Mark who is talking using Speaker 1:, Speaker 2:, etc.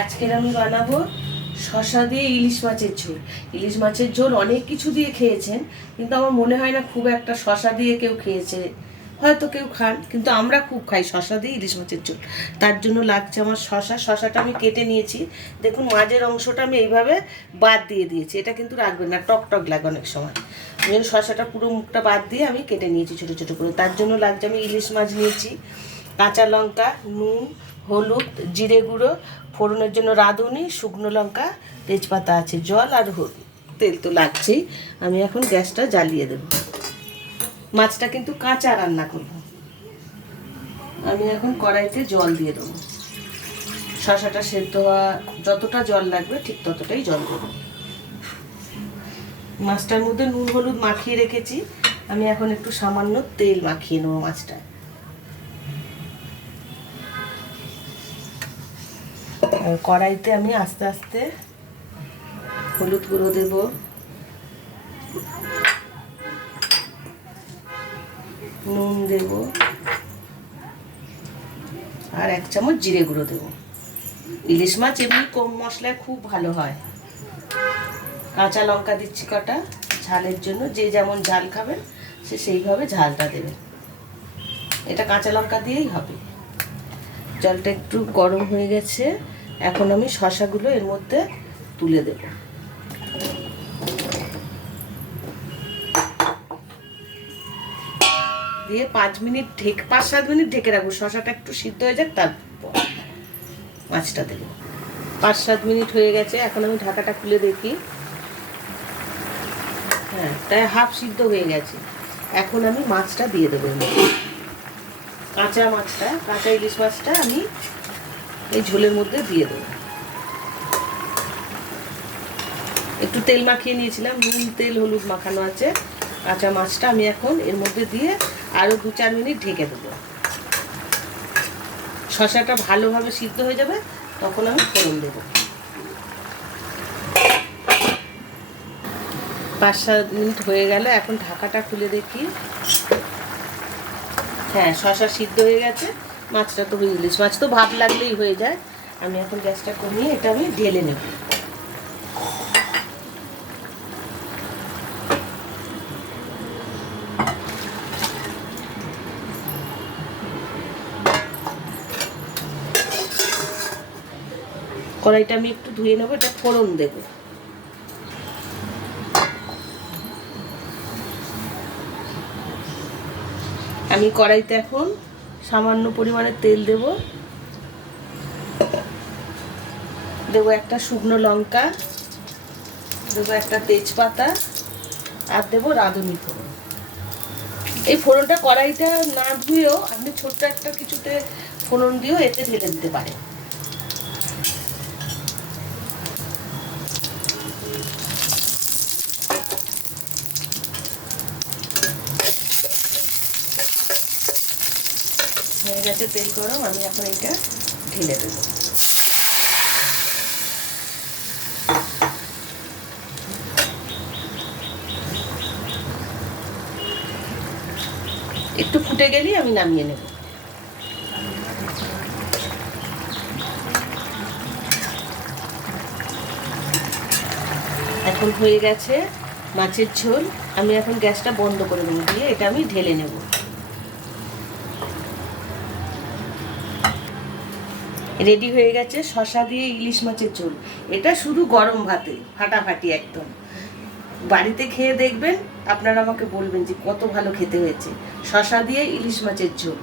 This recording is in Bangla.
Speaker 1: আজকের আমি বানাবো শশা দিয়ে ইলিশ মাছের ঝোল। ইলিশ মাছের ঝোল অনেক কিছু দিয়ে খেয়েছেন, কিন্তু আমার মনে হয় না খুব একটা শশা দিয়ে কেউ খেয়েছে। হয়তো কেউ খান, কিন্তু আমরা খুব খাই শশা দিয়ে ইলিশ মাছের ঝোল। তার জন্য লাগছে আমার শশা শশাটা আমি কেটে নিয়েছি। দেখুন, মাঝের অংশটা আমি এইভাবে বাদ দিয়ে দিয়েছি। এটা কিন্তু রাখবেন না, টক টক লাগে অনেক সময়। আমি শশাটা পুরো মুখটা বাদ দিয়ে আমি কেটে নিয়েছি ছোটো ছোটো করে। তার জন্য লাগছে আমি ইলিশ মাছ নিয়েছি। কাঁচা লঙ্কা, নুন, হলুদ, জিরে গুঁড়ো, ফোড়নের জন্য রাঁধুনি, শুকনো লঙ্কা, তেজপাতা আছে, জল আর তেল তো লাগছেই। আমি এখন গ্যাসটা জ্বালিয়ে দেব। মাছটা কিন্তু কাঁচা রান্না করব। আমি এখন কড়াইতে জল দিয়ে দেবো। শশাটা সেদ্ধ হওয়া যতটা জল লাগবে, ঠিক ততটাই জল দেবো। মাছটার মধ্যে নুন, হলুদ মাখিয়ে রেখেছি। আমি এখন একটু সামান্য তেল মাখিয়ে নেব মাছটায়। কড়াইতে আমি আস্তে আস্তে হলুদ গুঁড়ো দেব। নুন দেব। আর এক চামচ জিরে গুঁড়ো দেব। ইলিশ মাছ এমনি কম মশলায় খুব ভালো হয়। কাঁচা লঙ্কা দিচ্ছি কটা, ঝালের জন্য। যে যেমন ঝাল খাবেন, সে সেইভাবে ঝালটা দেবেন। এটা কাঁচা লঙ্কা দিয়েই হবে। জলটা একটু গরম হয়ে গেছে। এখন আমি শশাগুলো এর মধ্যে তুলে দেব। দিয়ে পাঁচ মিনিট ঢেক, পাঁচ সাত মিনিট ঢেকে রাখব। শশাটা একটু সিদ্ধ হয়ে যাক, তারপর মাছটা দেবো। পাঁচ সাত মিনিট হয়ে গেছে, এখন আমি ঢাকাটা খুলে দেখি। হ্যাঁ তাই হাফ সিদ্ধ হয়ে গেছে। এখন আমি মাছটা দিয়ে দেবো। কাঁচা মাছটা, কাঁচা ইলিশ মাছটা আমি এই ঝোলের মধ্যে দিয়ে দেবো। একটু তেল মাখিয়ে নিয়েছিলাম, নুন, তেল, হলুদ মাখানো আছে। কাঁচা মাছটা আমি এখন এর মধ্যে দিয়ে আরও দু চার মিনিট ঢেকে দেবো। শশাটা ভালোভাবে সিদ্ধ হয়ে যাবে, তখন আমি ফোড়ন দেবো। পাঁচ সাত মিনিট হয়ে গেল, এখন ঢাকাটা খুলে দেখি। হ্যাঁ শশা সিদ্ধ হয়ে গেছে। মাছটা তো ইলিশ মাছ তো ভাব লাগলেই হয়ে যায়। আমি এখন গ্যাসটা কমিয়ে এটা আমি ঢেলে নেব। কড়াইটা আমি একটু ধুয়ে নেব, এটা ফোড়ন দেবো। আমি কড়াইতে এখন সামান্য পরিমাণে তেল দেব। দেবো একটা শুকনো লঙ্কা, দেবো একটা তেজপাতা, আর দেবো রাঁধুনি ফোড়ন। এই ফোড়নটা কড়াইটা না ধুয়েও আপনি ছোট্ট একটা কিছুতে ফোড়ন দিয়েও এতে ঢেলে দিতে পারেন। গেছে তেল গরম, আমি এখন এটা ঢেলে দেবো। একটু ফুটে গেলেই আমি নামিয়ে নেব। এখন হয়ে গেছে মাছের ঝোল। আমি এখন গ্যাসটা বন্ধ করে দেবো দিয়ে এটা আমি ঢেলে নেব। রেডি হয়ে গেছে শশা দিয়ে ইলিশ মাছের ঝোল। এটা শুধু গরম ভাতে, ফাটাফাটি একদম। বাড়িতে খেয়ে দেখবেন, আপনারা আমাকে বলবেন যে কত ভালো খেতে হয়েছে। শশা দিয়ে ইলিশ মাছের ঝোল।